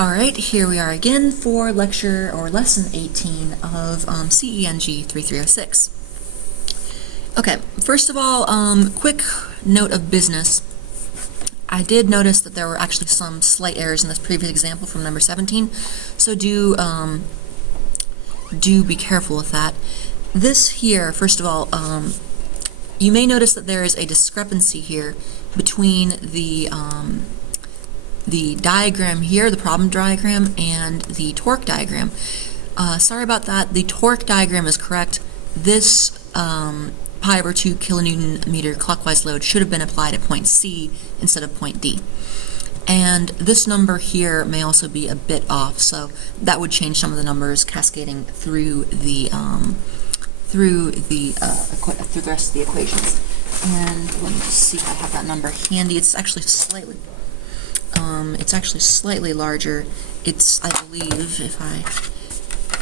Alright, here we are again for lecture or lesson 18 of CENG 3306. Okay, first of all, quick note of business. I did notice that there were actually some slight errors in this previous example from number 17, so do be careful with that. This here, first of all, you may notice that there is a discrepancy here between the diagram here, the problem diagram, and the torque diagram. Sorry about that. The torque diagram is correct. This pi over 2 kilonewton meter clockwise load should have been applied at point C instead of point D. And this number here may also be a bit off, so that would change some of the numbers cascading through the rest of the equations. And let me just see if I have that number handy. It's actually slightly larger. It's, I believe, if I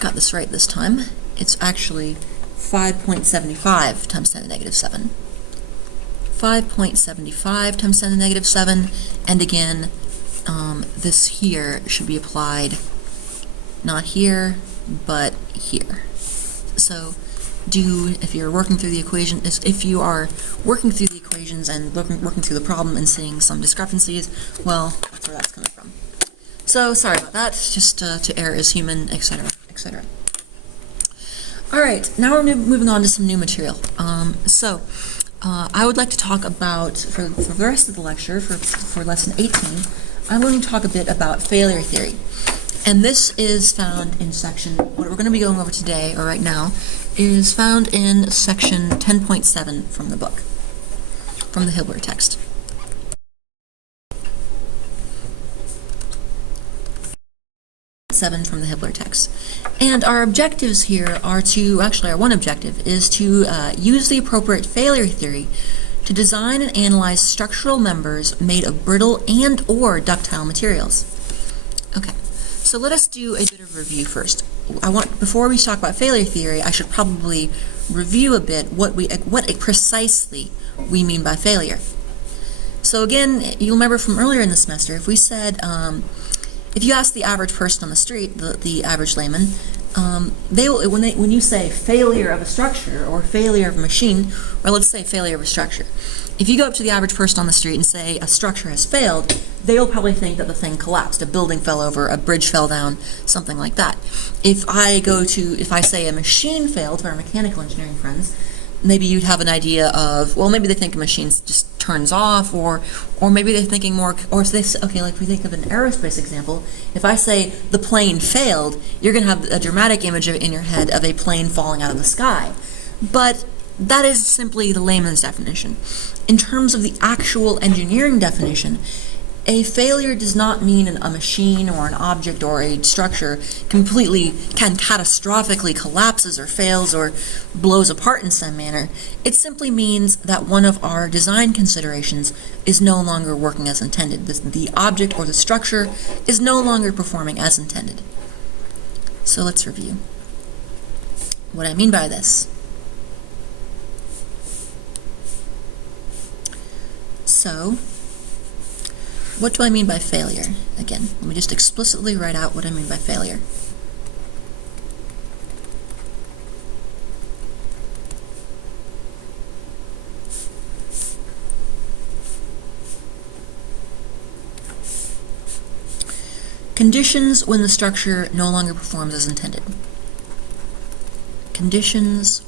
got this right this time, it's actually 5.75 times 10 to the negative 7. 5.75 times 10 to the negative 7, and again, this here should be applied not here, but here. So if you're working through the equation, if you are working through the equations and working through the problem and seeing some discrepancies, well, that's where that's coming from. So sorry about that, just to err is human, etc., etc. All right, now we're moving on to some new material. I would like to talk about, for the rest of the lecture, for lesson 18, I'm going to talk a bit about failure theory. And this is found in section, what we're going to be going over today, or right now, is found in section 10.7 from the book, from the Hilbert text. From the Hilbert text. And our objectives here are to, actually our one objective is to use the appropriate failure theory to design and analyze structural members made of brittle and or ductile materials. Okay, so let us do a bit of review first. Before we talk about failure theory, I should probably review a bit what precisely we mean by failure. So again, you'll remember from earlier in the semester, if we said, if you ask the average person on the street, the average layman, when you say failure of a structure or failure of a machine, or let's say failure of a structure, if you go up to the average person on the street and say a structure has failed, they'll probably think that the thing collapsed, a building fell over, a bridge fell down, something like that. If I say a machine failed to our mechanical engineering friends, maybe you'd have an idea of, well, maybe they think a machine just turns off, or maybe they're thinking more, or they say, okay, like if we think of an aerospace example, if I say the plane failed, you're going to have a dramatic image in your head of a plane falling out of the sky. But that is simply the layman's definition. In terms of the actual engineering definition, a failure does not mean a machine or an object or a structure catastrophically collapses or fails or blows apart in some manner. It simply means that one of our design considerations is no longer working as intended. The object or the structure is no longer performing as intended. So let's review what I mean by this. So, what do I mean by failure? Again, let me just explicitly write out what I mean by failure. Conditions when the structure no longer performs as intended. Conditions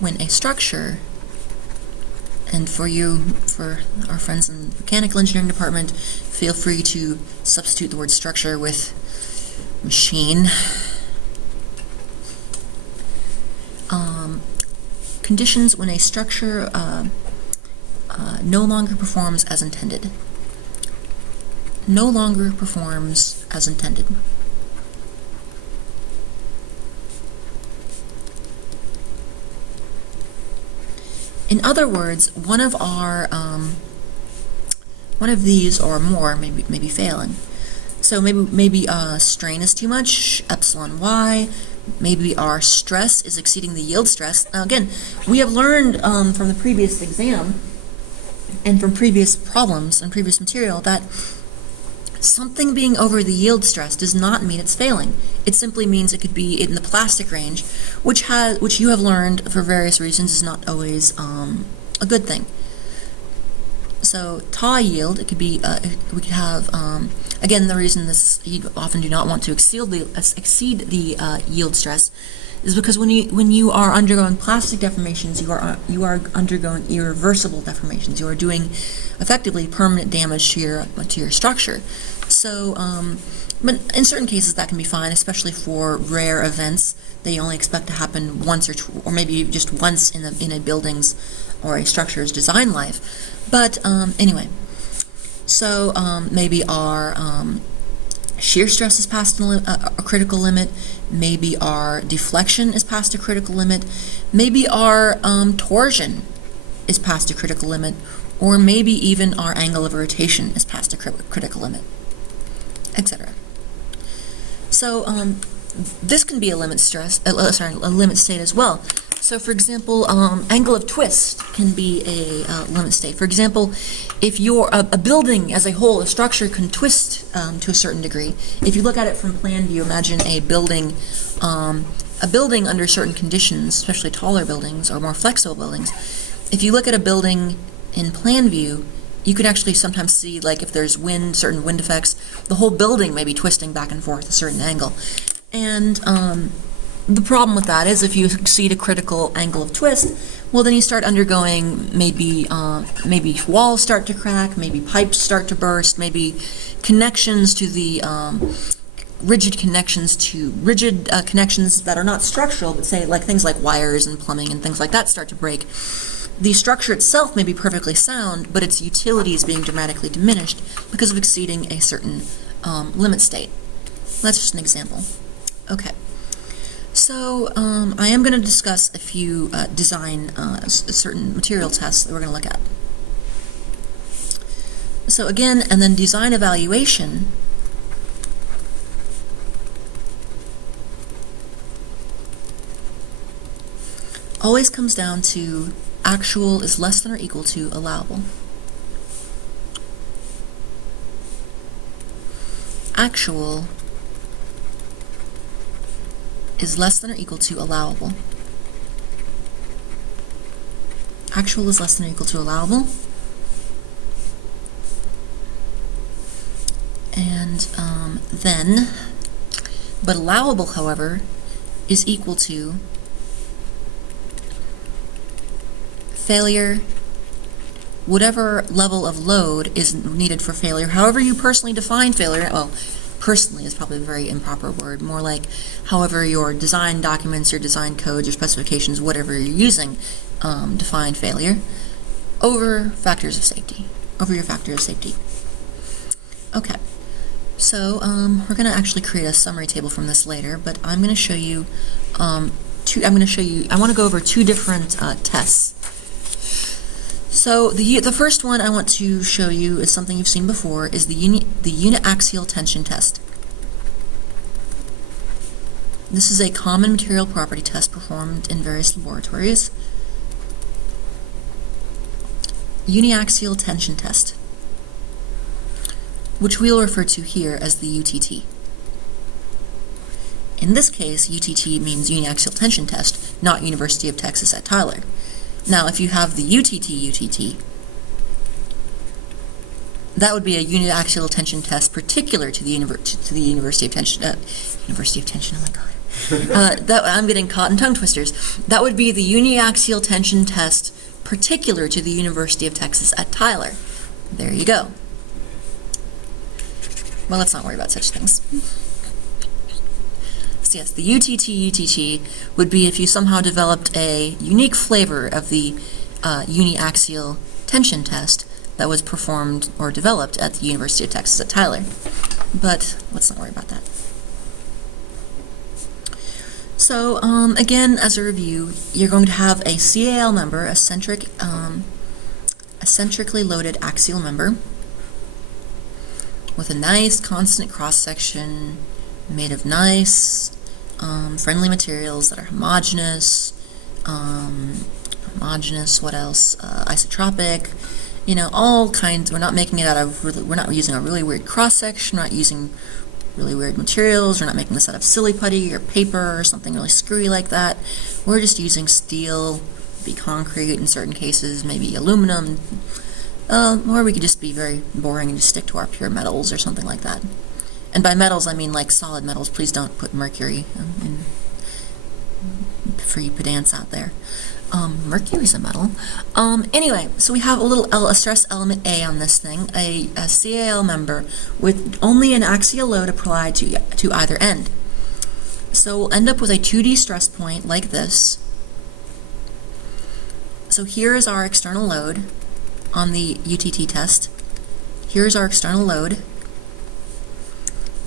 when a structure, and for our friends in the mechanical engineering department, feel free to substitute the word structure with machine. Conditions when a structure no longer performs as intended. No longer performs as intended. In other words, one of these or more may be failing. So maybe strain is too much, epsilon y. Maybe our stress is exceeding the yield stress. Now again, we have learned from the previous exam and from previous problems and previous material that something being over the yield stress does not mean it's failing. It simply means it could be in the plastic range, which you have learned for various reasons is not always a good thing. So taw yield, it could be, we could have, again, the reason you often do not want to exceed the yield stress is because when you are undergoing plastic deformations, you are undergoing irreversible deformations. You are doing effectively permanent damage to your structure. So, but in certain cases that can be fine, especially for rare events that you only expect to happen once or maybe just once in a building's or a structure's design life. But anyway, so maybe our shear stress is past a critical limit, maybe our deflection is past a critical limit, maybe our torsion is past a critical limit, or maybe even our angle of rotation is past a critical limit, etc. So this can be a limit stress, a limit state as well. So, for example, angle of twist can be a limit state. For example, if you're a building as a whole, a structure can twist to a certain degree. If you look at it from plan view, imagine a building under certain conditions, especially taller buildings or more flexible buildings. If you look at a building in plan view, you can actually sometimes see, like, if there's certain wind effects, the whole building may be twisting back and forth a certain angle. And the problem with that is if you exceed a critical angle of twist, well, then you start undergoing maybe walls start to crack, maybe pipes start to burst, maybe connections to the rigid connections that are not structural, but say like things like wires and plumbing and things like that start to break. The structure itself may be perfectly sound, but its utility is being dramatically diminished because of exceeding a certain limit state. That's just an example. Okay. So I am going to discuss a few certain material tests that we're going to look at. So again, and then design evaluation always comes down to actual is less than or equal to allowable. Actual is less than or equal to allowable. Actual is less than or equal to allowable. And then, but allowable, however, is equal to failure, whatever level of load is needed for failure, however you personally define failure. Well, personally is probably a very improper word, more like however your design documents, your design codes, your specifications, whatever you're using, define failure over factors of safety, over your factor of safety. Okay, so we're going to actually create a summary table from this later, but I'm going to show you, I want to go over two different tests. So the first one I want to show you is something you've seen before, is the uniaxial tension test. This is a common material property test performed in various laboratories. Uniaxial tension test, which we'll refer to here as the UTT. In this case, UTT means uniaxial tension test, not University of Texas at Tyler. Now, if you have the UTT, that would be a uniaxial tension test particular to the University of Tension. University of Tension. Oh my God, I'm getting caught in tongue twisters. That would be the uniaxial tension test particular to the University of Texas at Tyler. There you go. Well, let's not worry about such things. So yes, the UTT would be if you somehow developed a unique flavor of the uniaxial tension test that was performed or developed at the University of Texas at Tyler. But let's not worry about that. So again, as a review, you're going to have a CAL member, a centrically loaded axial member with a nice constant cross-section made of nice friendly materials that are homogeneous, what else? Isotropic, you know, all kinds. We're not making it out of, we're not using a really weird cross-section, we're not using really weird materials, we're not making this out of silly putty or paper or something really screwy like that. We're just using steel, maybe concrete in certain cases, maybe aluminum, or we could just be very boring and just stick to our pure metals or something like that. And by metals, I mean like solid metals. Please don't put mercury in, for you pedants out there. Mercury's a metal. Anyway, so we have a stress element A on this thing, a CAL member with only an axial load applied to either end. So we'll end up with a 2D stress point like this. So here is our external load on the UTT test. Here's our external load.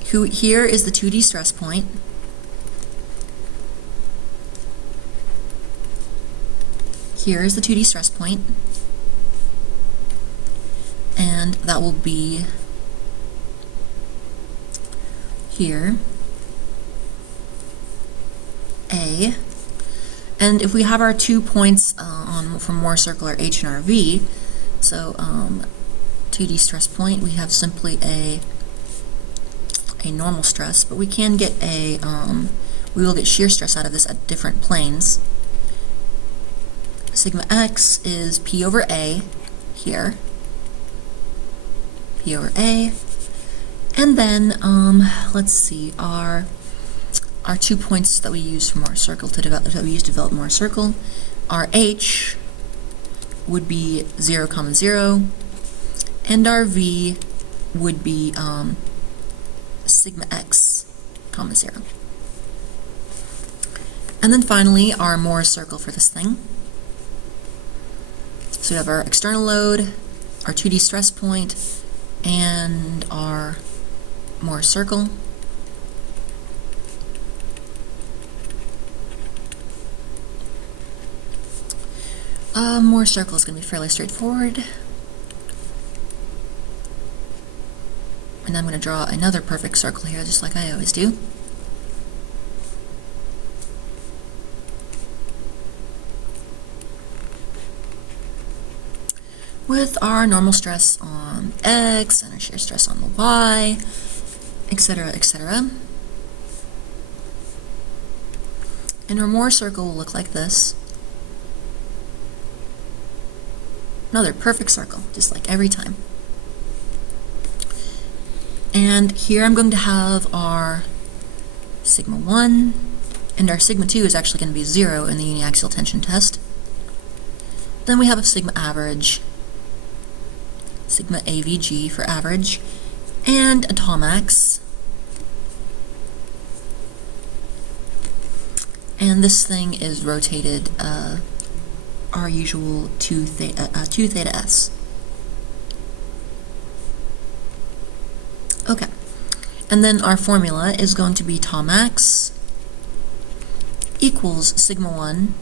Here is the 2D stress point. Here is the 2D stress point, and that will be here, A. And if we have our 2 points from Mohr circle are H and R V, so 2D stress point, we have simply a normal stress, but we can get we will get shear stress out of this at different planes. Sigma x is P over A here, P over A, and then let's see, our 2 points that we use from our circle to develop Mohr circle, our H would be 0, 0, and our V would be sigma x, 0. And then finally our Mohr circle for this thing. So we have our external load, our 2D stress point, and our Mohr circle. Mohr circle is going to be fairly straightforward. And I'm going to draw another perfect circle here, just like I always do. With our normal stress on X and our shear stress on the Y, etc., etc. And our Mohr circle will look like this. Another perfect circle, just like every time. And here I'm going to have our sigma 1, and our sigma 2 is actually going to be 0 in the uniaxial tension test. Then we have a sigma average, sigma AVG for average, and a Tomax. And this thing is rotated our usual 2 theta s. Okay, and then our formula is going to be Tomax equals sigma 1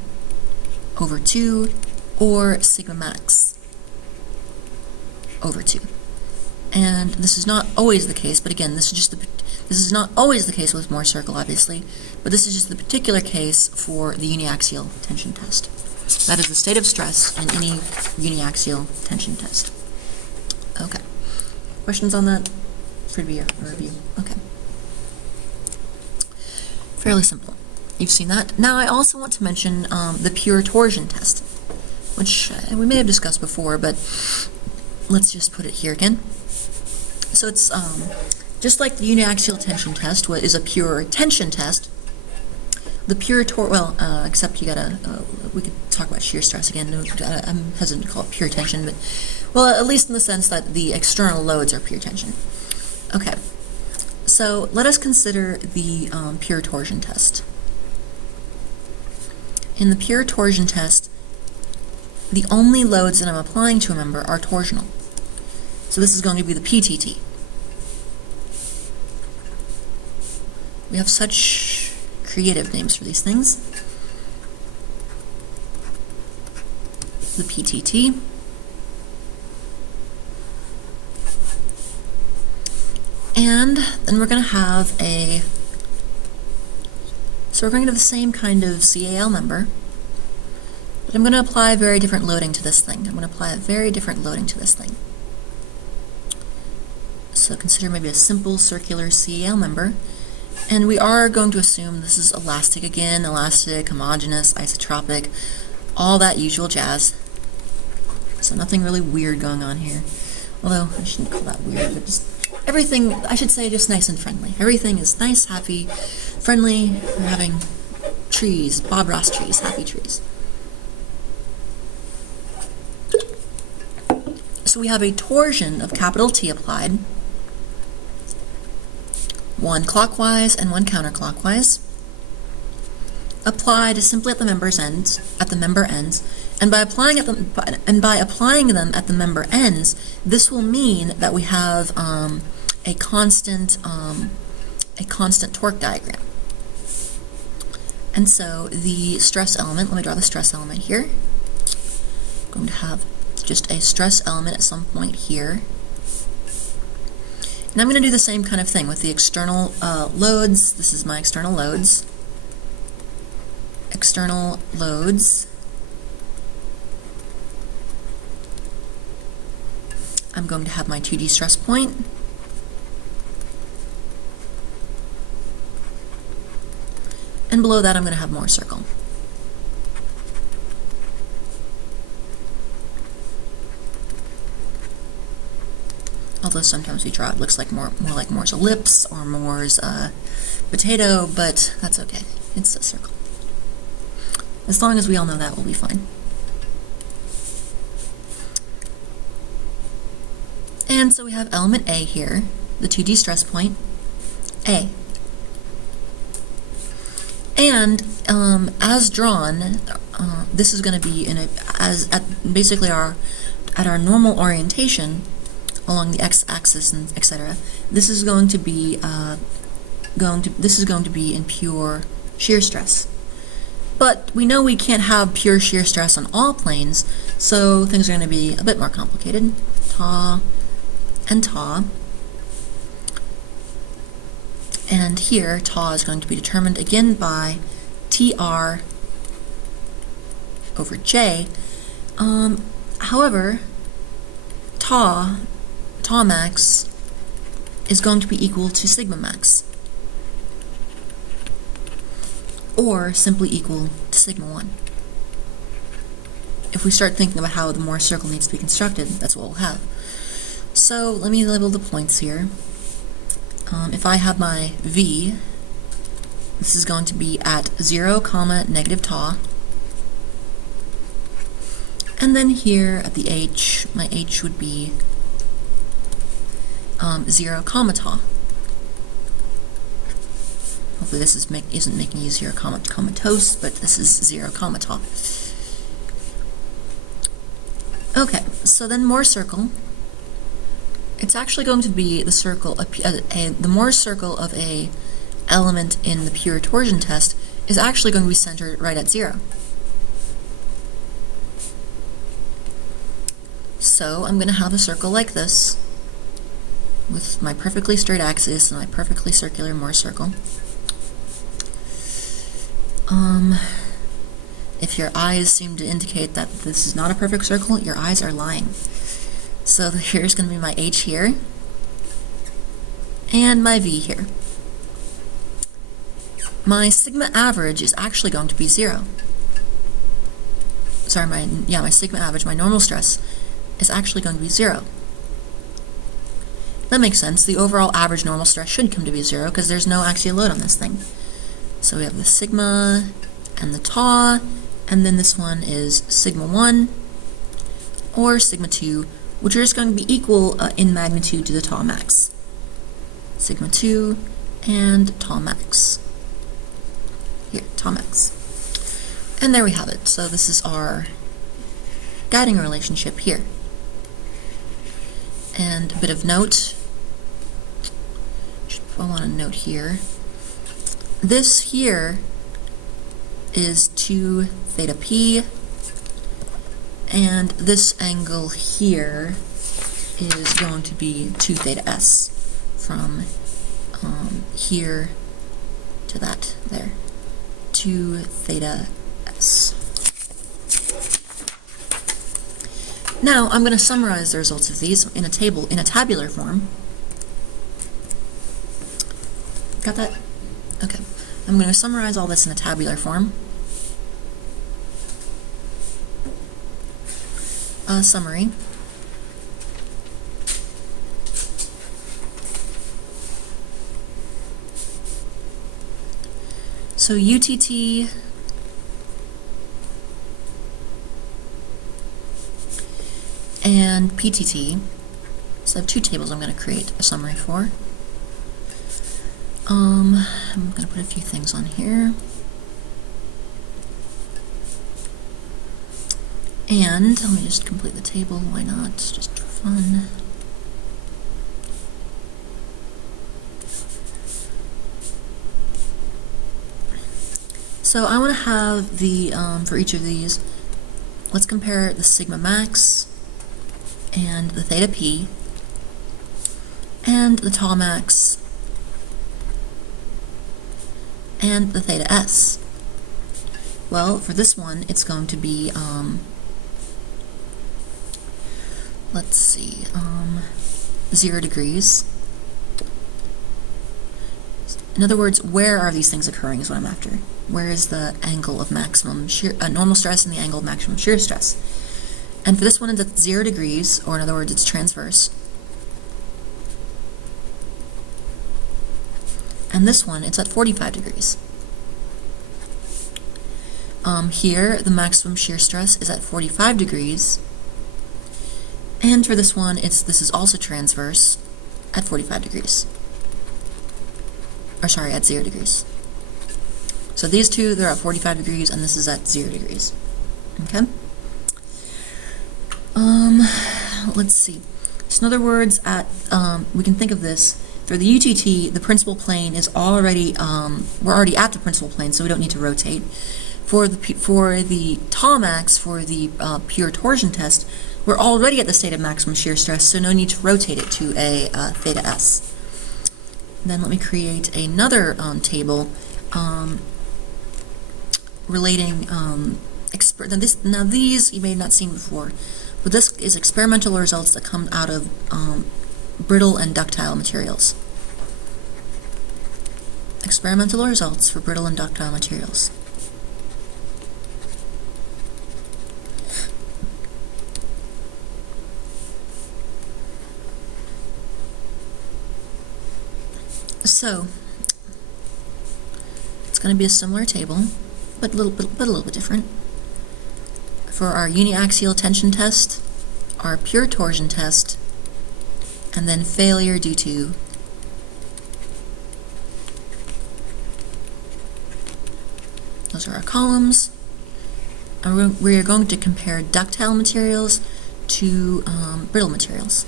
over 2 or sigma max over 2. And this is not always the case, but again, this is not always the case with Mohr circle, obviously, but this is just the particular case for the uniaxial tension test. That is the state of stress in any uniaxial tension test. Okay. Questions on that? Should be a review. Okay. Fairly simple. You've seen that. Now I also want to mention the pure torsion test, which we may have discussed before, but let's just put it here again. So it's just like the uniaxial tension test, what is a pure tension test. The pure except you gotta, we could talk about shear stress again. I'm hesitant to call it pure tension, but, well, at least in the sense that the external loads are pure tension. Okay, so let us consider the pure torsion test. In the pure torsion test, the only loads that I'm applying to a member are torsional. So this is going to be the PTT. We have such creative names for these things. The PTT. And then we're going to have so we're going to have the same kind of CAL member, but I'm going to apply a very different loading to this thing. I'm going to apply a very different loading to this thing. So consider maybe a simple circular CEL member. And we are going to assume this is elastic again, elastic, homogeneous, isotropic, all that usual jazz. So nothing really weird going on here. Although, I shouldn't call that weird, but just everything, I should say, just nice and friendly. Everything is nice, happy, friendly. We're having trees, Bob Ross trees, happy trees. So we have a torsion of capital T applied, one clockwise and one counterclockwise, applied simply at the member ends, and by applying them at the member ends, this will mean that we have a constant torque diagram. And so the stress element, let me draw the stress element here. I'm going to have just a stress element at some point here. And I'm going to do the same kind of thing with the external loads. This is my external loads. External loads. I'm going to have my 2D stress point. And below that I'm going to have more circle. Although sometimes we draw it looks like more like Moore's ellipse or Moore's potato, but that's okay. It's a circle. As long as we all know that, we'll be fine. And so we have element A here, the 2D stress point, A. And as drawn, this is going to be basically at our normal orientation along the x-axis and etc. This is going to be in pure shear stress. But we know we can't have pure shear stress on all planes, so things are going to be a bit more complicated. Ta and ta. And here, ta is going to be determined again by TR over J. However, ta max is going to be equal to sigma max, or simply equal to sigma 1. If we start thinking about how the Moore circle needs to be constructed, that's what we'll have. So let me label the points here. If I have my V, this is going to be at 0, negative ta. And then here at the H, my H would be 0, ta. Hopefully this isn't making you 0, comatose, but this is 0, ta. Okay, so then Moore circle. It's actually going to be the circle, the Moore circle of a element in the pure torsion test is actually going to be centered right at 0. So I'm going to have a circle like this with my perfectly straight axis and my perfectly circular Moore circle. If your eyes seem to indicate that this is not a perfect circle, your eyes are lying. So here's going to be my H here, and my V here. My sigma average is actually going to be 0. Sorry, my sigma average, my normal stress, is actually going to be 0. That makes sense. The overall average normal stress should come to be 0 because there's no axial load on this thing. So we have the sigma and the ta, and then this one is sigma 1 or sigma 2, which are just going to be equal in magnitude to the ta max. Sigma 2 and ta max. Here, ta max. And there we have it. So this is our guiding relationship here. And a bit of note, I want to note here, this here is 2 theta p, and this angle here is going to be 2 theta s from here to that there. 2 theta s. Now I'm going to summarize the results of these in a table, in a tabular form. Got that? Okay. I'm going to summarize all this in a tabular form. Summary. So UTT and PTT, so I have two tables I'm going to create a summary for. I'm going to put a few things on here. And let me just complete the table, why not, just for fun. So I want to have the, for each of these, let's compare the sigma max and the theta p and the tau max and the theta s. Well, for this one, it's going to be, let's see, 0 degrees. In other words, where are these things occurring is what I'm after. Where is the angle of maximum shear, normal stress and the angle of maximum shear stress? And for this one, it's at 0 degrees, or in other words, it's transverse. And this one, it's at 45 degrees. Here, the maximum shear stress is at 45 degrees. And for this one, this is also transverse at 45 degrees. Or sorry, at 0 degrees. So these two, they're at 45 degrees, and this is at 0 degrees. Okay? Let's see. So in other words, we can think of this, for the UTT, the principal plane is already, we're already at the principal plane, so we don't need to rotate. For the tau max, for the pure torsion test, we're already at the state of maximum shear stress, so no need to rotate it to a theta s. Then let me create another table relating, now these you may have not seen before, but this is experimental results that come out of brittle and ductile materials. Experimental results for brittle and ductile materials. So, it's going to be a similar table, but a little bit different. For our uniaxial tension test, our pure torsion test, and then failure due to those are our columns. And we are going to compare ductile materials to brittle materials.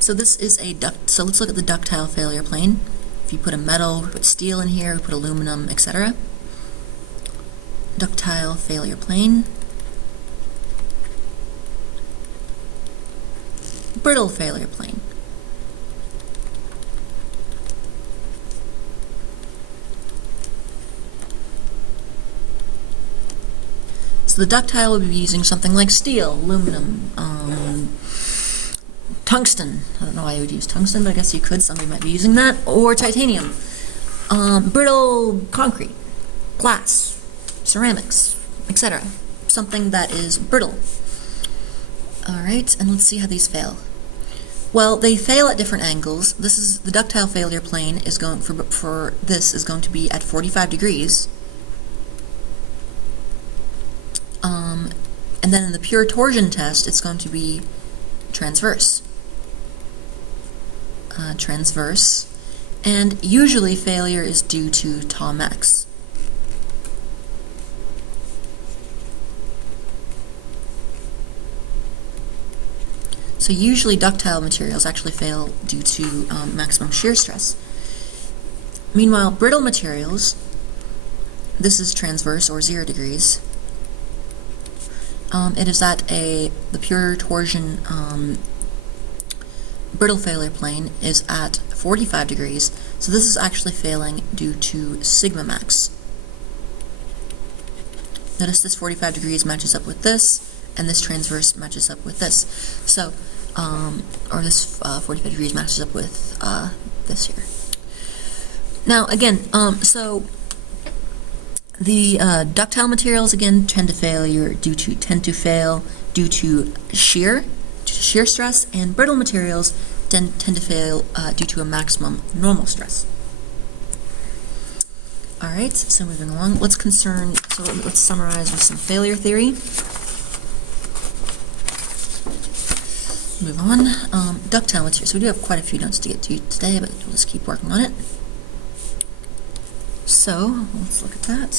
So this is so let's look at the ductile failure plane. If you put a metal, put steel in here, put aluminum, etc. Ductile failure plane. Brittle failure plane. So the ductile would be using something like steel, aluminum, tungsten. I don't know why you would use tungsten, but I guess you could. Somebody might be using that. Or titanium. Brittle concrete, glass, ceramics, etc. Something that is brittle. Alright, and let's see how these fail. Well, they fail at different angles. This is the ductile failure plane is going for this is going to be at 45 degrees. And then in the pure torsion test, it's going to be transverse. And usually failure is due to tau max. So usually ductile materials actually fail due to maximum shear stress. Meanwhile, brittle materials, this is transverse or 0 degrees. it is at the pure torsion brittle failure plane is at 45 degrees, so this is actually failing due to sigma max. Notice this 45 degrees matches up with this, and this transverse matches up with this. So, or this 45 degrees matches up with this here. Now, again, so the ductile materials, again, tend to fail due to shear stress, and brittle materials tend to fail due to a maximum normal stress. All right, so moving along, let's summarize with some failure theory. Move on. Ductile materials. So we do have quite a few notes to get to today, but we'll just keep working on it. So let's look at that.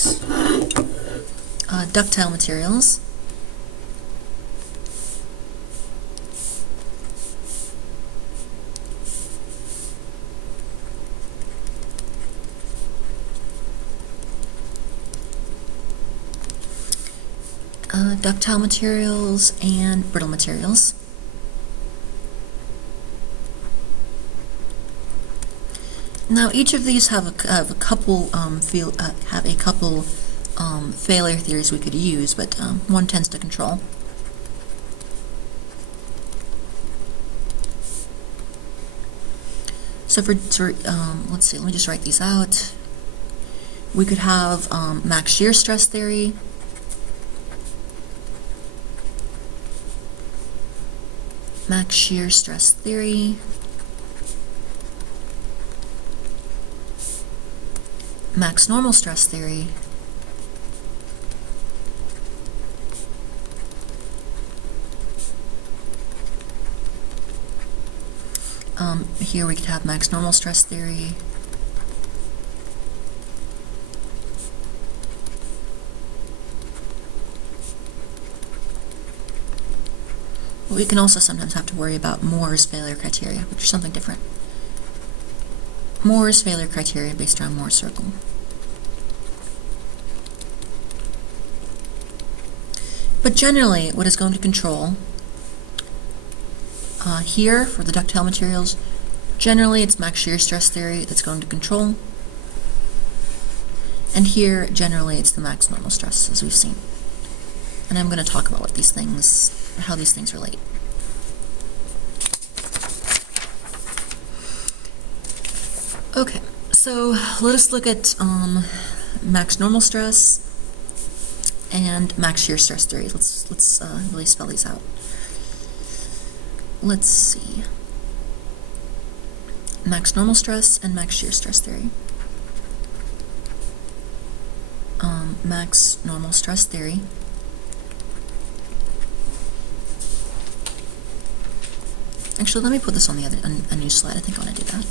Ductile materials. Ductile materials and brittle materials. Now, each of these have a couple failure theories we could use, but one tends to control. So let's see. Let me just write these out. We could have max shear stress theory. Max shear stress theory. Max normal stress theory. Here we could have max normal stress theory. We can also sometimes have to worry about Moore's failure criteria, which is something different. Moore's failure criteria based around Moore's circle. But generally, what is going to control here for the ductile materials, generally it's max shear stress theory that's going to control. And here, generally, it's the max normal stress, as we've seen. And I'm going to talk about how these things relate. Okay, so let us look at max normal stress and max shear stress theory. Let's really spell these out. Let's see. Max normal stress and max shear stress theory. Max normal stress theory. Actually, let me put this on a new slide. I think I want to do that.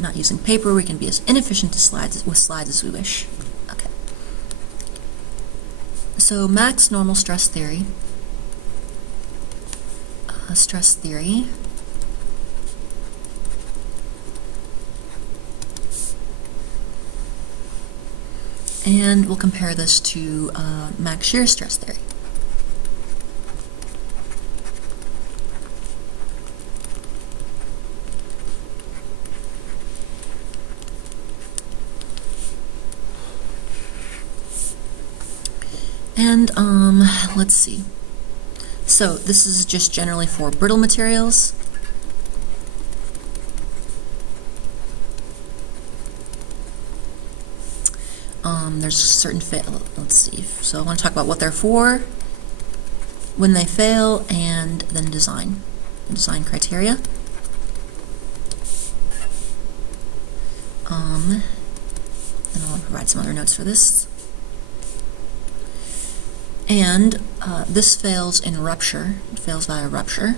Not using paper, we can be as inefficient with slides as we wish. Okay. So max normal stress theory. And we'll compare this to max shear stress theory. And let's see. So this is just generally for brittle materials. There's certain let's see. So I want to talk about what they're for, when they fail, and then design criteria. And I'll provide some other notes for this. And this fails in rupture. It fails via rupture.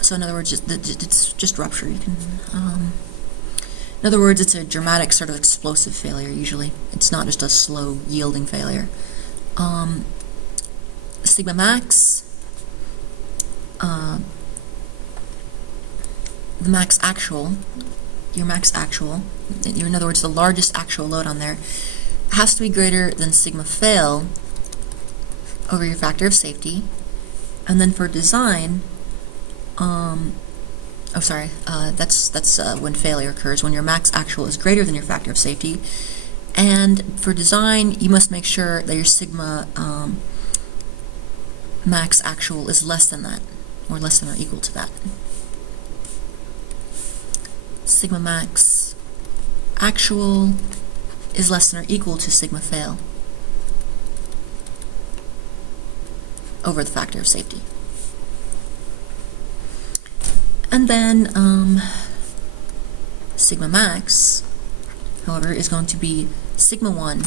So in other words, it's just rupture. You can, in other words, it's a dramatic sort of explosive failure. Usually, it's not just a slow yielding failure. Sigma max. the max actual, your max actual, in other words, the largest actual load on there, has to be greater than sigma fail over your factor of safety. And then for design, that's when failure occurs, when your max actual is greater than your factor of safety. And for design, you must make sure that your sigma max actual is less than that, or less than or equal to that. Sigma max actual is less than or equal to sigma fail over the factor of safety. And then sigma max, however, is going to be sigma 1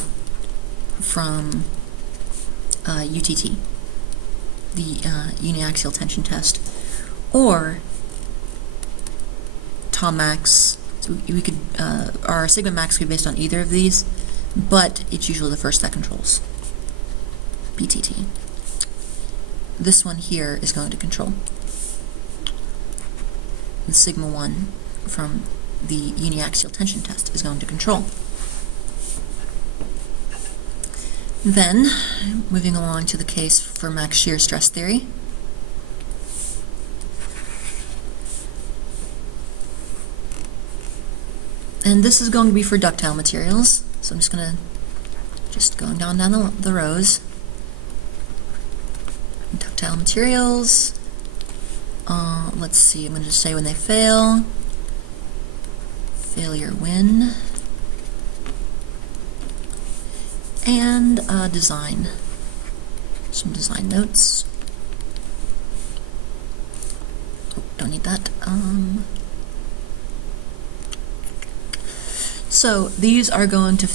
from UTT, the uniaxial tension test, or Tom max. So we could our sigma max could be based on either of these, but it's usually the first that controls. BTT. This one here is going to control. The sigma 1 from the uniaxial tension test is going to control. Then, moving along to the case for max shear stress theory. And this is going to be for ductile materials. So I'm just going down the rows. Ductile materials. Let's see, I'm going to just say when they fail. Failure when. And design. Some design notes. Oh, don't need that. So these are going to,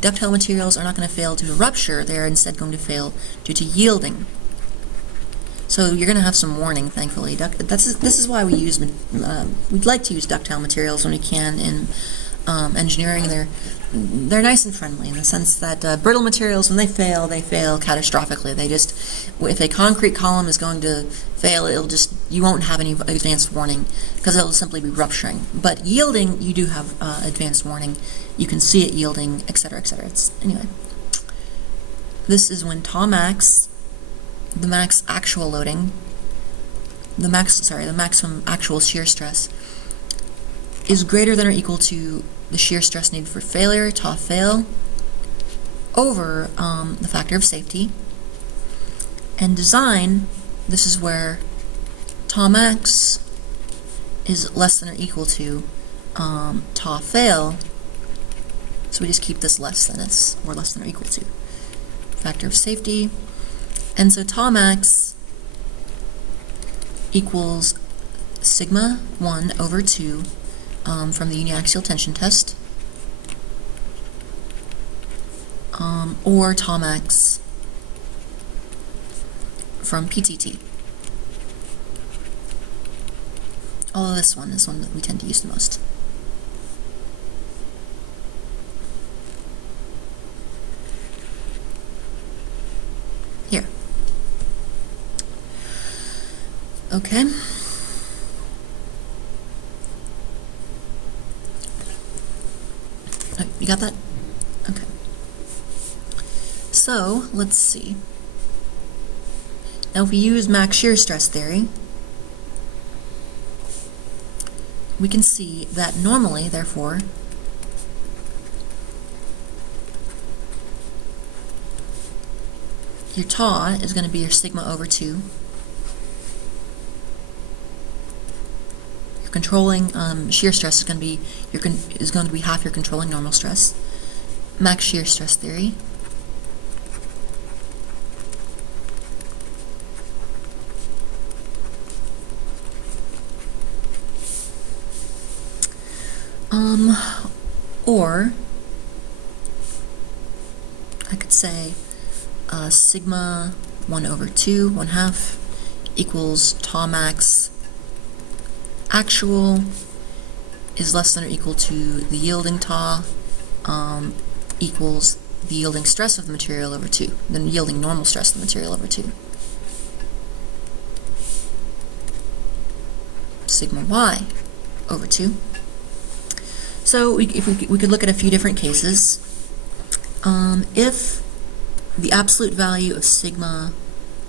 ductile materials are not going to fail due to rupture, they're instead going to fail due to yielding. So you're going to have some warning, thankfully. This is why we'd like to use ductile materials when we can in engineering. They're nice and friendly in the sense that brittle materials, when they fail catastrophically. If a concrete column is going to fail, you won't have any advanced warning because it'll simply be rupturing. But yielding, you do have advanced warning. You can see it yielding, etc., etc. Anyway, this is when tau max, the max actual loading, the maximum actual shear stress is greater than or equal to the shear stress needed for failure, tau fail, over the factor of safety. And design, this is where tau max is less than or equal to tau fail, so we just keep this less than or less than or equal to factor of safety. And so tau max equals sigma 1 over 2 from the uniaxial tension test, or tau max from PTT. Although this one is one that we tend to use the most. Here. Okay. You got that? Okay. So, let's see. Now if we use max shear stress theory, we can see that normally, therefore, your tau is going to be your sigma over 2. Your controlling shear stress is going to be half your controlling normal stress. Max shear stress theory. Or I could say sigma 1 over 2, 1/2, equals tau max actual is less than or equal to the yielding tau equals the yielding stress of the material over 2, the yielding normal stress of the material over 2. Sigma y over 2. So we could look at a few different cases. If the absolute value of sigma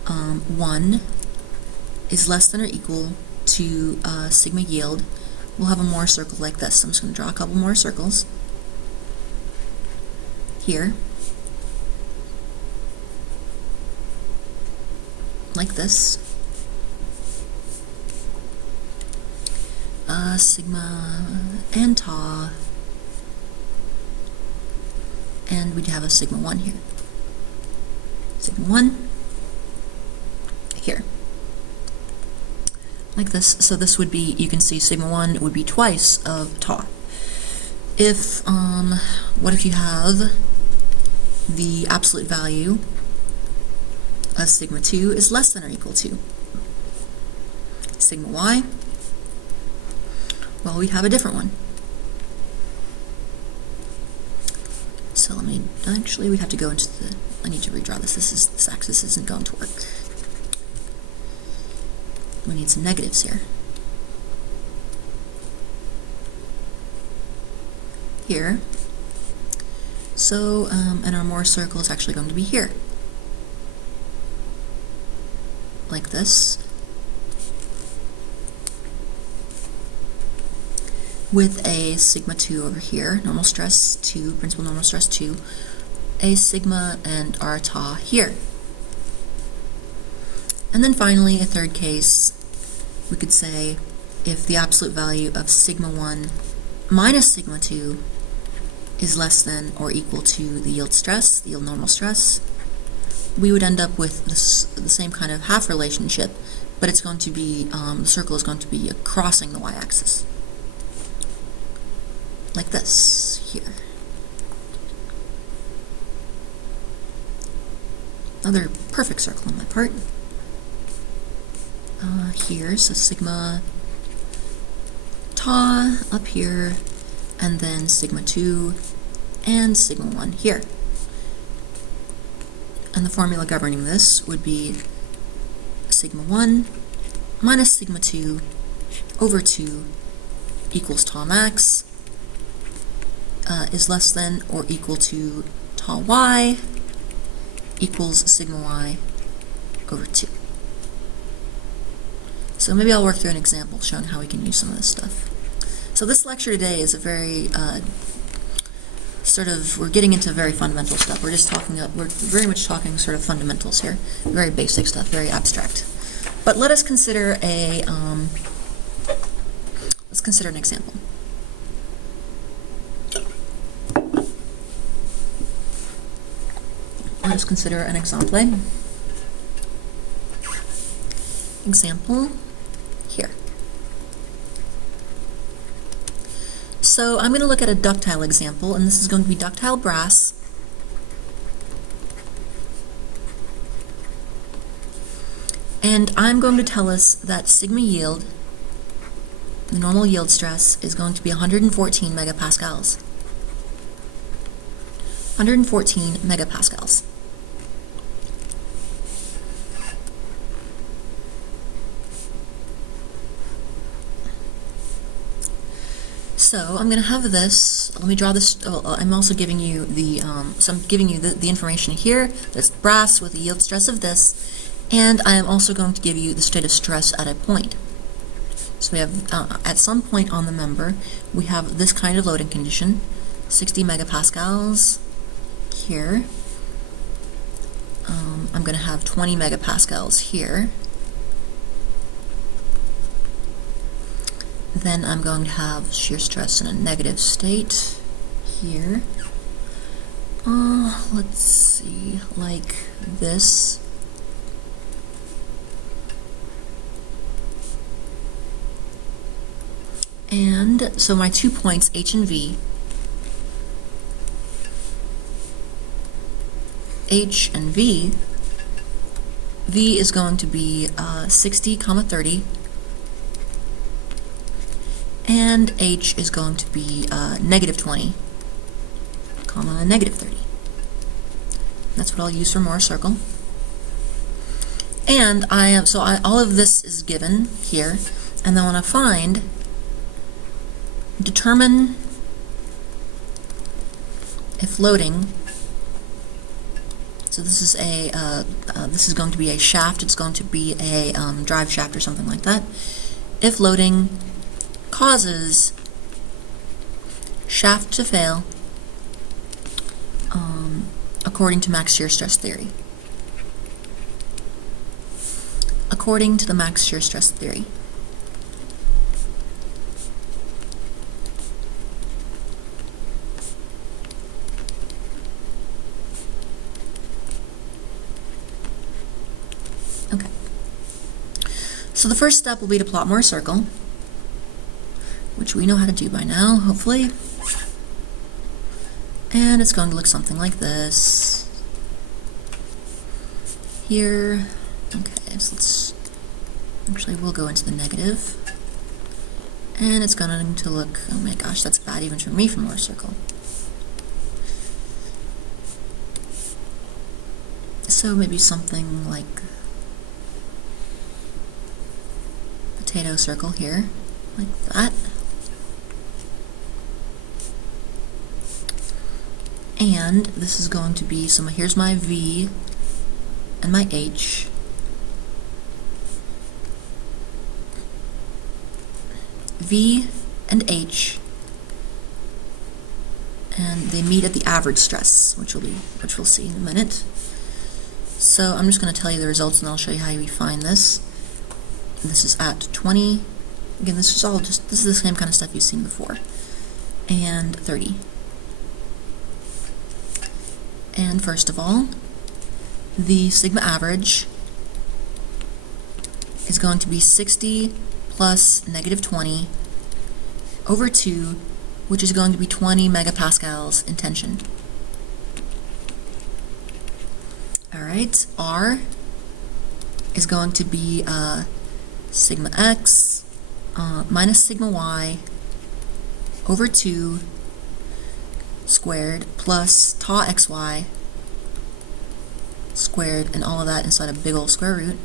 1 is less than or equal to sigma yield, we'll have a Mohr circle like this. I'm just going to draw a couple more circles here, like this. Sigma and tau, and we'd have a sigma 1 here. Sigma 1 here. Like this. So this would be, you can see sigma 1 would be twice of tau. If, what if you have the absolute value of sigma 2 is less than or equal to sigma y? Well, we have a different one. So let me, actually we have to go into the, I need to redraw this. This axis isn't going to work. We need some negatives here. Here. So, and our Mohr circle is actually going to be here. Like this. With a sigma 2 over here, normal stress 2, principal normal stress 2, a sigma and our tau here. And then finally, a third case, we could say if the absolute value of sigma 1 minus sigma 2 is less than or equal to the yield stress, the yield normal stress, we would end up with this, the same kind of half relationship, but it's going to be, the circle is going to be crossing the y-axis. Like this, here. Another perfect circle on my part. Here, so sigma tau up here, and then sigma 2 and sigma 1 here. And the formula governing this would be sigma 1 minus sigma 2 over 2 equals tau max is less than or equal to tau y equals sigma y over 2. So maybe I'll work through an example showing how we can use some of this stuff. So this lecture today is a very we're getting into very fundamental stuff. We're just talking, we're very much talking sort of fundamentals here, very basic stuff, very abstract. But let us consider a, let's consider an example. Let us consider an example. Example here. So I'm going to look at a ductile example, and this is going to be ductile brass. And I'm going to tell us that sigma yield, the normal yield stress, is going to be 114 megapascals. 114 megapascals. So I'm going to have this, let me draw this, I'm also giving you the, so I'm giving you the information here, that's brass with a yield stress of this, and I am also going to give you the state of stress at a point. So we have, at some point on the member, we have this kind of loading condition, 60 megapascals here. I'm going to have 20 megapascals here. Then I'm going to have shear stress in a negative state here. Let's see, like this. And so my 2 points, H and V, H and V, V is going to be 60, 30, and H is going to be negative 20, negative 30. That's what I'll use for Mohr circle. And all of this is given here, and I want to find determine if loading, so this is this is going to be a shaft, it's going to be a drive shaft or something like that, if loading causes shaft to fail according to max shear stress theory. According to the max shear stress theory. Okay. So the first step will be to plot more circle, which we know how to do by now, hopefully. And it's going to look something like this. Here, okay, so we'll go into the negative. And it's going to look, oh my gosh, that's bad even for me for more circle. So maybe something like potato circle here, like that. And this is going to be, so here's my V and my H. V and H, and they meet at the average stress, which we'll see in a minute. So I'm just going to tell you the results, and I'll show you how we find this. This is at 20. Again, this is the same kind of stuff you've seen before. And 30. And first of all, the sigma average is going to be 60 plus negative 20 over 2, which is going to be 20 megapascals in tension. All right, R is going to be sigma x minus sigma y over 2 squared plus tau xy squared, and all of that inside a big old square root.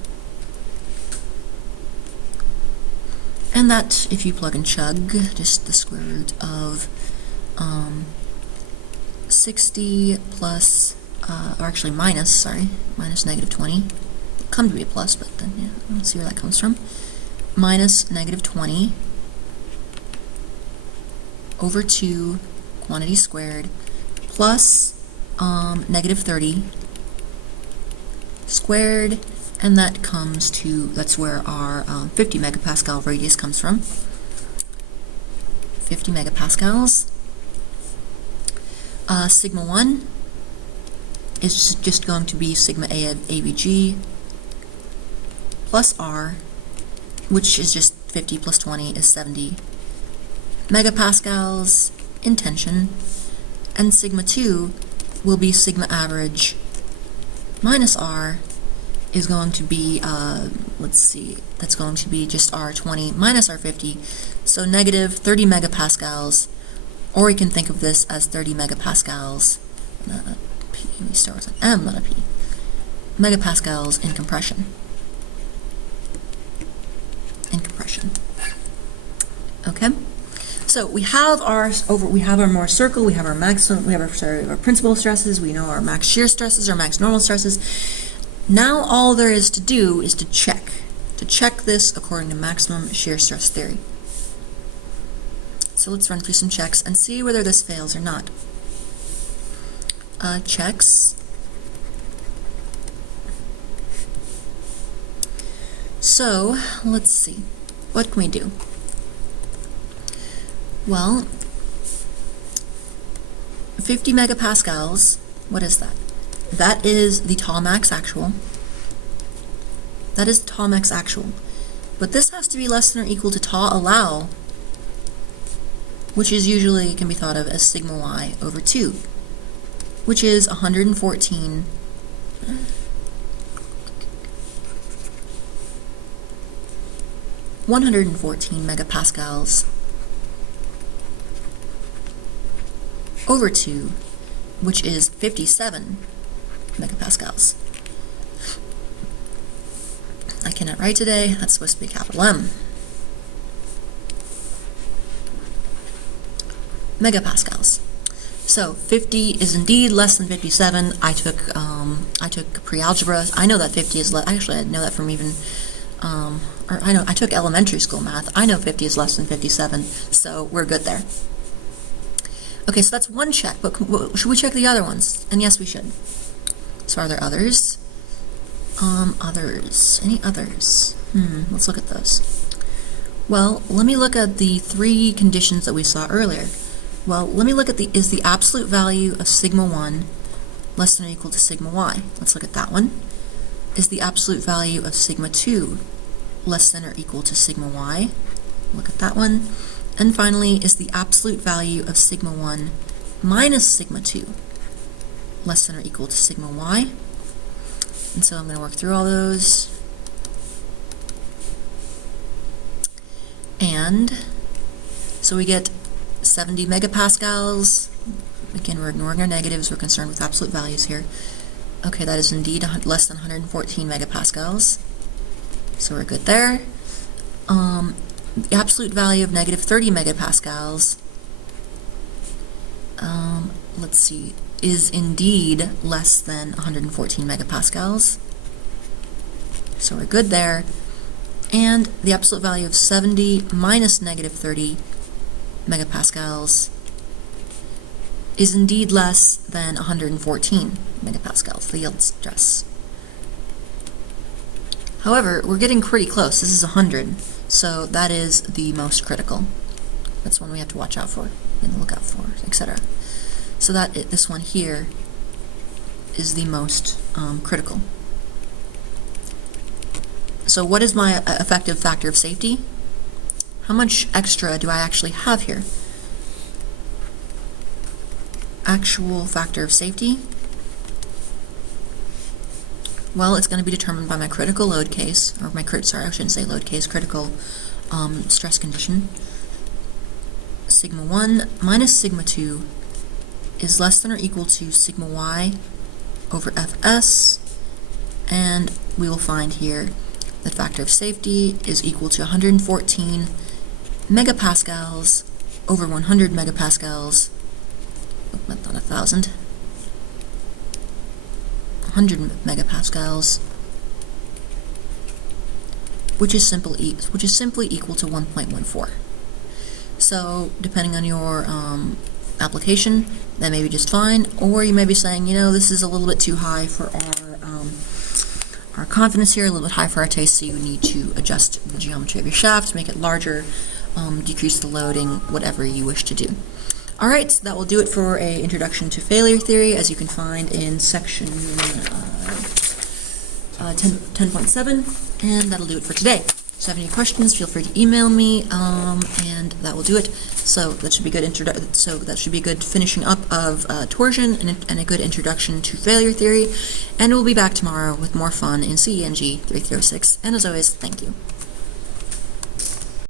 And that, if you plug and chug, just the square root of 60 plus, or actually minus negative 20. It'll come to be a plus, but then, yeah, let's see where that comes from. Minus negative 20 over 2 quantity squared plus negative 30 squared, and that comes to, that's where our 50 megapascal radius comes from. 50 megapascals. Sigma 1 is just going to be sigma A of AVG plus R, which is just 50 plus 20 is 70 megapascals in tension, and sigma 2 will be sigma average minus R is going to be, let's see, that's going to be just R20 minus R50, so negative 30 megapascals, or you can think of this as 30 megapascals, P, we start with an M, not a P, megapascals in compression. Okay? So we have our more circle, we have our maximum, we have our principal stresses, we know our max shear stresses, our max normal stresses. Now all there is to do is to check this according to maximum shear stress theory. So let's run through some checks and see whether this fails or not. Checks. So let's see, what can we do? Well, 50 megapascals, what is that? That is the tau max actual. That is the tau max actual. But this has to be less than or equal to tau allow, which is usually can be thought of as sigma y over 2, which is 114 megapascals over 2, which is 57 megapascals. I cannot write today, that's supposed to be capital M. megapascals. So 50 is indeed less than 57. I took pre-algebra. I know that 50 is less. Actually, I know that from even, I took elementary school math. I know 50 is less than 57, so we're good there. Okay, so that's one check, but should we check the other ones? And yes, we should. So are there others? Others. Any others? Let's look at those. Well, let me look at the three conditions that we saw earlier. Well, let me look at is the absolute value of sigma 1 less than or equal to sigma y? Let's look at that one. Is the absolute value of sigma 2 less than or equal to sigma y? Look at that one. And finally, is the absolute value of sigma 1 minus sigma 2 less than or equal to sigma y? And so I'm going to work through all those. And so we get 70 megapascals. Again, we're ignoring our negatives. We're concerned with absolute values here. Okay, that is indeed less than 114 megapascals. So we're good there. The absolute value of negative 30 megapascals, let's see, is indeed less than 114 megapascals. So we're good there. And the absolute value of 70 minus negative 30 megapascals is indeed less than 114 megapascals, the yield stress. However, we're getting pretty close. This is 100, so that is the most critical. That's one we have to watch out for and look out for, etc. So this one here is the most critical. So what is my effective factor of safety? How much extra do I actually have here? Actual factor of safety? Well, it's going to be determined by my critical load case, or I shouldn't say load case, critical stress condition. Sigma 1 minus sigma 2 is less than or equal to sigma y over Fs, and we will find here that factor of safety is equal to 114 megapascals over 100 megapascals, not 1,000, 100 megapascals, which is simply equal to 1.14. So depending on your application, that may be just fine, or you may be saying, you know, this is a little bit too high for our confidence here, a little bit high for our taste, so you need to adjust the geometry of your shaft, make it larger, decrease the loading, whatever you wish to do. Alright, so that will do it for a introduction to failure theory, as you can find in section 10.7, and that'll do it for today. If you have any questions, feel free to email me, and that will do it. So that should be good. So that should be a good finishing up of torsion and a good introduction to failure theory. And we'll be back tomorrow with more fun in CENG 3306. And as always, thank you.